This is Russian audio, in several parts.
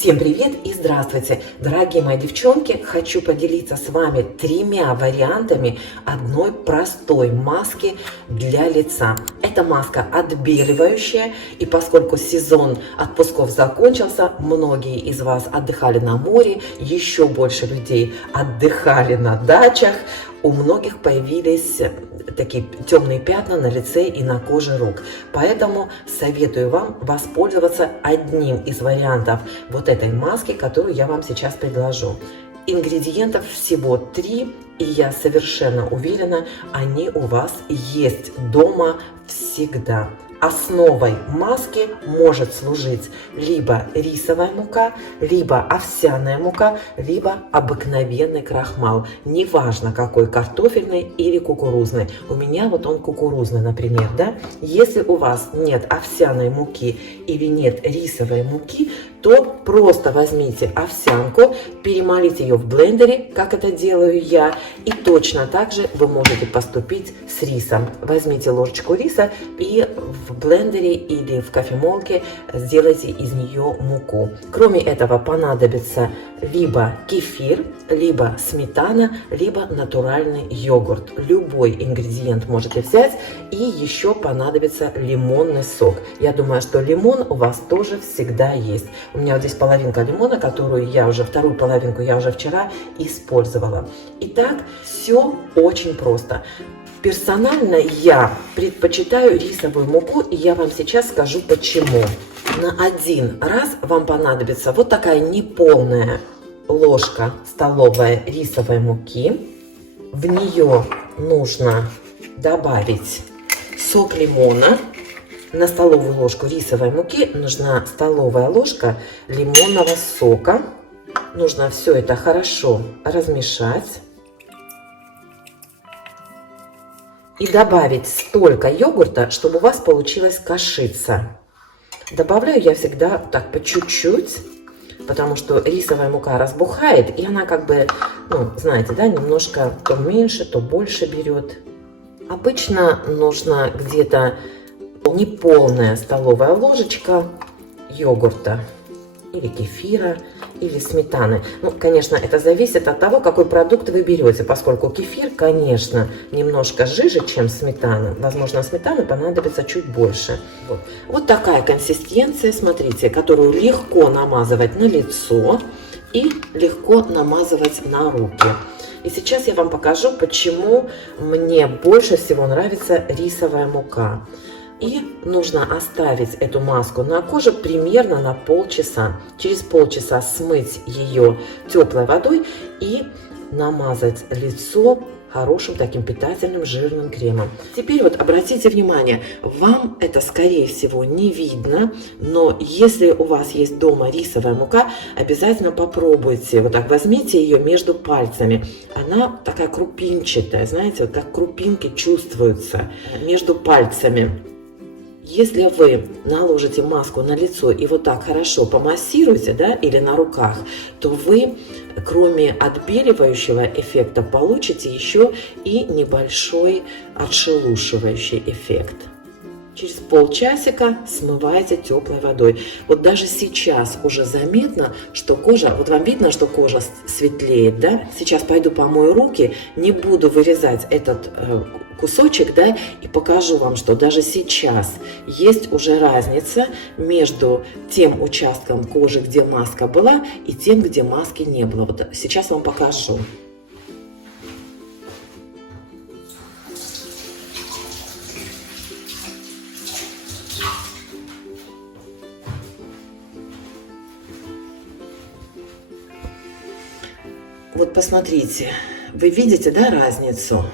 Всем привет и здравствуйте, дорогие мои девчонки! Хочу поделиться с вами 3 вариантами одной простой маски для лица. Эта маска отбеливающая, и поскольку сезон отпусков закончился, многие из вас отдыхали на море, еще больше людей отдыхали на дачах, у многих появились такие темные пятна на лице и на коже рук. Поэтому советую вам воспользоваться одним из вариантов вот этой маски, которую я вам сейчас предложу. Ингредиентов всего 3, и я совершенно уверена, они у вас есть дома всегда. Основой маски может служить либо рисовая мука, либо овсяная мука, либо обыкновенный крахмал. Неважно какой, картофельный или кукурузный. У меня вот он кукурузный, например, да? Если у вас нет овсяной муки или нет рисовой муки, то просто возьмите овсянку, перемолите ее в блендере, как это делаю я, и точно так же вы можете поступить с рисом. Возьмите ложечку риса и в блендере или в кофемолке сделайте из нее муку. Кроме этого понадобится либо кефир, либо сметана, либо натуральный йогурт. Любой ингредиент можете взять, и еще понадобится лимонный сок. Я думаю, что лимон у вас тоже всегда есть. У меня вот здесь половинка лимона, которую я уже, вторую половинку я уже вчера использовала. Итак, все очень просто. Персонально я предпочитаю рисовую муку, и я вам сейчас скажу почему. На один раз вам понадобится вот такая неполная ложка столовая рисовой муки. В нее нужно добавить сок лимона. На столовую ложку рисовой муки нужна столовая ложка лимонного сока. Нужно все это хорошо размешать. И добавить столько йогурта, чтобы у вас получилась кашица. Добавляю я всегда так по чуть-чуть, потому что рисовая мука разбухает, и она как бы, ну, знаете, да, немножко то меньше, то больше берет. Обычно нужно где-то неполная столовая ложечка йогурта или кефира, или сметаны. Ну, конечно, это зависит от того, какой продукт вы берете, поскольку кефир, конечно, немножко жиже, чем сметана. Возможно, сметаны понадобится чуть больше. Вот такая консистенция, смотрите, которую легко намазывать на лицо и легко намазывать на руки. И сейчас я вам покажу, почему мне больше всего нравится рисовая мука. И нужно оставить эту маску на коже примерно на полчаса. Через полчаса смыть ее теплой водой и намазать лицо хорошим таким питательным жирным кремом. Теперь вот обратите внимание, вам это скорее всего не видно, но если у вас есть дома рисовая мука, обязательно попробуйте. Вот так возьмите ее между пальцами. Она такая крупинчатая, знаете, вот как крупинки чувствуются между пальцами. Если вы наложите маску на лицо и вот так хорошо помассируете, да, или на руках, то вы, кроме отбеливающего эффекта, получите еще и небольшой отшелушивающий эффект. Через полчасика смывайте теплой водой. Вот даже сейчас уже заметно, что кожа, вот вам видно, что кожа светлеет, да? Сейчас пойду помою руки, не буду вырезать этот кусочек, да, и покажу вам, что даже сейчас есть уже разница между тем участком кожи, где маска была, и тем, где маски не было. Вот сейчас вам покажу. Вот посмотрите, вы видите, да, разницу?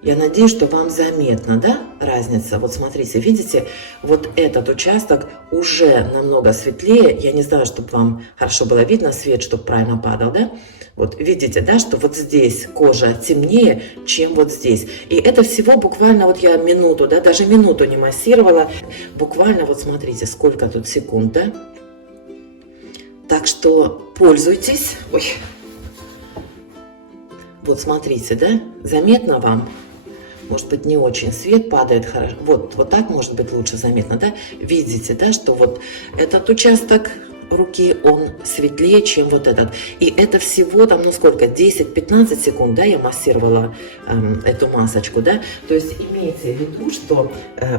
Я надеюсь, что вам заметна, да, разница. Вот смотрите, видите, вот этот участок уже намного светлее. Я не знаю, чтобы вам хорошо было видно свет, чтобы правильно падал, да? Вот видите, да, что вот здесь кожа темнее, чем вот здесь. И это всего буквально, вот я минуту, да, даже минуту не массировала. Буквально, вот смотрите, сколько тут секунд, да? Так что пользуйтесь. Ой. Вот смотрите, да, заметно вам? Может быть, не очень свет падает хорошо. Вот так может быть лучше заметно, да? Видите, да, что вот этот участок руки, он светлее, чем вот этот. И это всего там, ну сколько, 10-15 секунд, да, я массировала эту масочку, да. То есть имейте в виду, что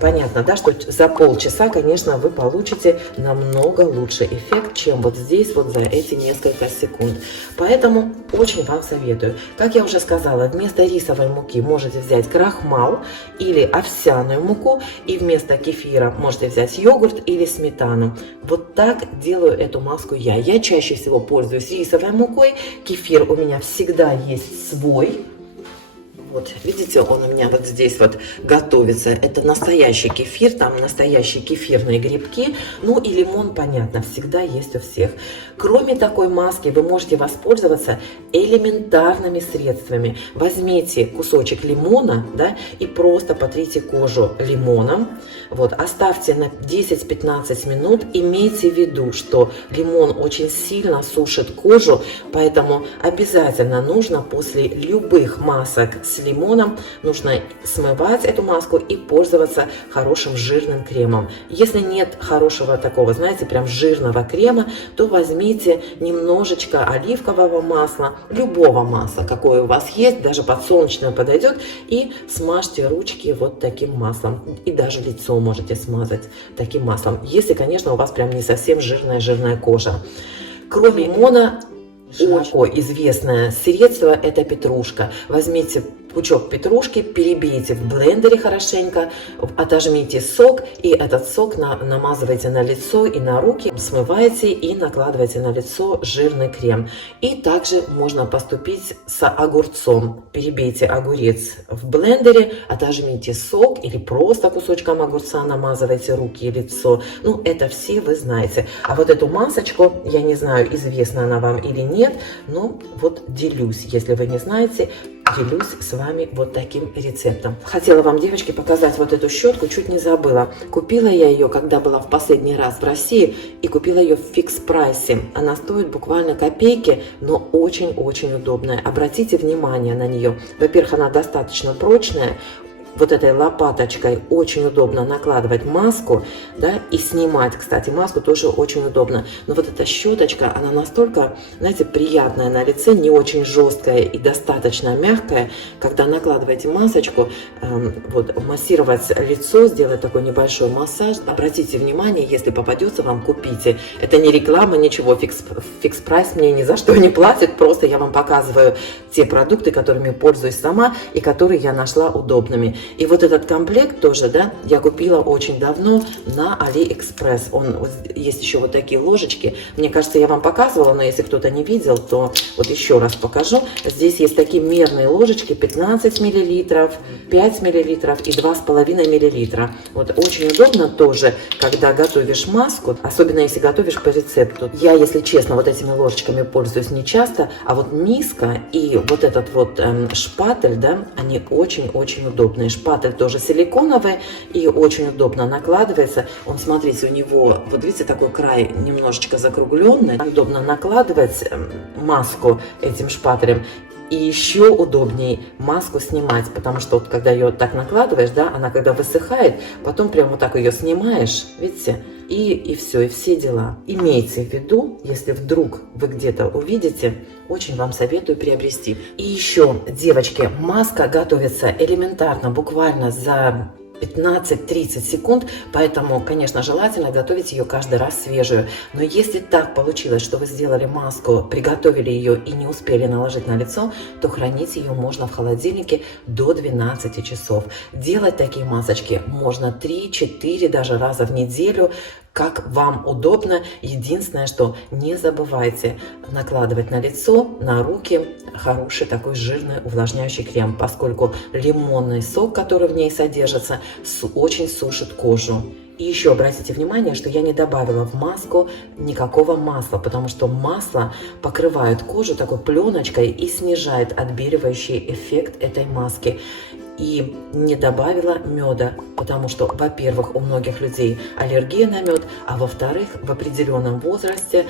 понятно, да, что за полчаса, конечно, вы получите намного лучший эффект, чем вот здесь вот за эти несколько секунд. Поэтому очень вам советую. Как я уже сказала, вместо рисовой муки можете взять крахмал или овсяную муку, и вместо кефира можете взять йогурт или сметану. Вот так делаю эту маску я. Я чаще всего пользуюсь рисовой мукой. Кефир у меня всегда есть свой. Вот, видите, он у меня вот здесь вот готовится. Это настоящий кефир, там настоящие кефирные грибки. Ну и лимон, понятно, всегда есть у всех. Кроме такой маски, вы можете воспользоваться элементарными средствами. Возьмите кусочек лимона, да, и просто потрите кожу лимоном. Вот, оставьте на 10-15 минут. Имейте в виду, что лимон очень сильно сушит кожу, поэтому обязательно нужно после любых масок с лимоном нужно смывать эту маску и пользоваться хорошим жирным кремом. Если нет хорошего такого, знаете, прям жирного крема, то возьмите немножечко оливкового масла, любого масла, какое у вас есть, даже подсолнечное подойдет, и смажьте ручки вот таким маслом. И даже лицо можете смазать таким маслом, если, конечно, у вас прям не совсем жирная кожа. Кроме лимона, очень известное средство – это петрушка. Возьмите пучок петрушки, перебейте в блендере хорошенько, отожмите сок, и этот сок намазывайте на лицо и на руки, смывайте и накладывайте на лицо жирный крем. И также можно поступить с огурцом. Перебейте огурец в блендере, отожмите сок или просто кусочком огурца намазывайте руки и лицо. Ну, это все вы знаете. А вот эту масочку, я не знаю, известна она вам или нет, но вот делюсь, если вы не знаете, делюсь с вами вот таким рецептом. Хотела вам, девочки, показать вот эту щетку, чуть не забыла. Купила я ее, когда была в последний раз в России, и купила ее в фикс-прайсе. Она стоит буквально копейки, но очень-очень удобная. Обратите внимание на нее. Во-первых, она достаточно прочная. Вот этой лопаточкой очень удобно накладывать маску, да, и снимать, кстати, маску тоже очень удобно. Но вот эта щеточка, она настолько, знаете, приятная на лице, не очень жесткая и достаточно мягкая. Когда накладываете масочку, вот, массировать лицо, сделать такой небольшой массаж. Обратите внимание, если попадется вам, купите. Это не реклама, ничего, фикс-прайс мне ни за что не платит, просто я вам показываю те продукты, которыми пользуюсь сама и которые я нашла удобными. И вот этот комплект тоже, да, я купила очень давно на AliExpress. Есть еще вот такие ложечки. Мне кажется, я вам показывала, но если кто-то не видел, то вот еще раз покажу. Здесь есть такие мерные ложечки, 15 мл, 5 мл и 2,5 мл. Вот очень удобно тоже, когда готовишь маску, особенно если готовишь по рецепту. Я, если честно, вот этими ложечками пользуюсь не часто, а вот миска и вот этот вот шпатель, да, они очень-очень удобные. Шпатель тоже силиконовый и очень удобно накладывается. Он, смотрите, у него, вот видите, такой край немножечко закругленный. Удобно накладывать маску этим шпателем. И еще удобнее маску снимать, потому что вот когда ее так накладываешь, да, она когда высыхает, потом прям вот так ее снимаешь, видите, и все, и все дела. Имейте в виду, если вдруг вы где-то увидите, очень вам советую приобрести. И еще, девочки, маска готовится элементарно, буквально за 15-30 секунд, поэтому, конечно, желательно готовить ее каждый раз свежую. Но если так получилось, что вы сделали маску, приготовили ее и не успели наложить на лицо, то хранить ее можно в холодильнике до 12 часов. Делать такие масочки можно 3-4 даже раза в неделю, как вам удобно. Единственное, что не забывайте накладывать на лицо, на руки хороший такой жирный увлажняющий крем, поскольку лимонный сок, который в ней содержится, очень сушит кожу. И еще обратите внимание, что я не добавила в маску никакого масла, потому что масло покрывает кожу такой пленочкой и снижает отбеливающий эффект этой маски. И не добавила меда, потому что, во-первых, у многих людей аллергия на мед, а во-вторых, в определенном возрасте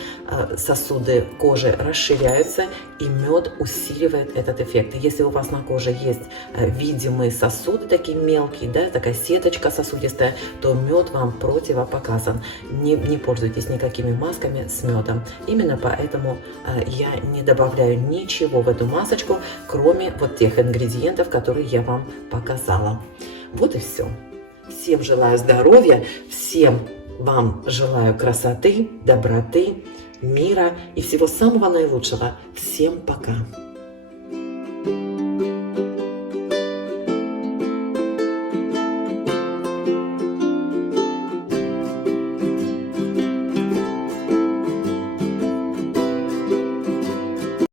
сосуды кожи расширяются, и мед усиливает этот эффект. И если у вас на коже есть видимые сосуды, такие мелкие, да, такая сеточка сосудистая, то мед вам противопоказан. Не пользуйтесь никакими масками с медом. Именно поэтому я не добавляю ничего в эту масочку, кроме вот тех ингредиентов, которые я вам показала. Вот и все. Всем желаю здоровья, всем вам желаю красоты, доброты, мира и всего самого наилучшего. Всем пока!